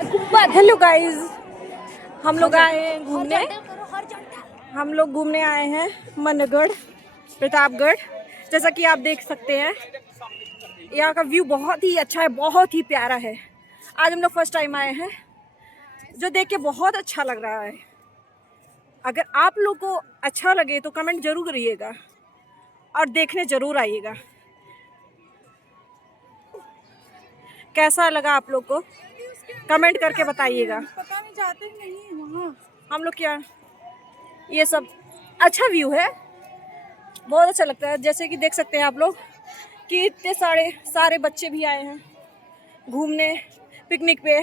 Hello guys, हम लोग आए हैं घूमने। हम लोग घूमने आए हैं मनगढ़, प्रतापगढ़। जैसा कि आप देख सकते हैं, यहाँ का व्यू बहुत ही अच्छा है, बहुत ही प्यारा है। आज हम लोग फर्स्ट टाइम आए हैं, जो देख के बहुत अच्छा लग रहा है। अगर आप लोग को अच्छा लगे तो कमेंट जरूर करिएगा और देखने जरूर आइएगा। कैसा लगा आप लोग को कमेंट करके बताइएगा। पता नहीं जाते नहीं वहाँ। हम लोग क्या, ये सब अच्छा व्यू है, बहुत अच्छा लगता है। जैसे कि देख सकते हैं आप लोग कि इतने सारे बच्चे भी आए हैं घूमने, पिकनिक पे।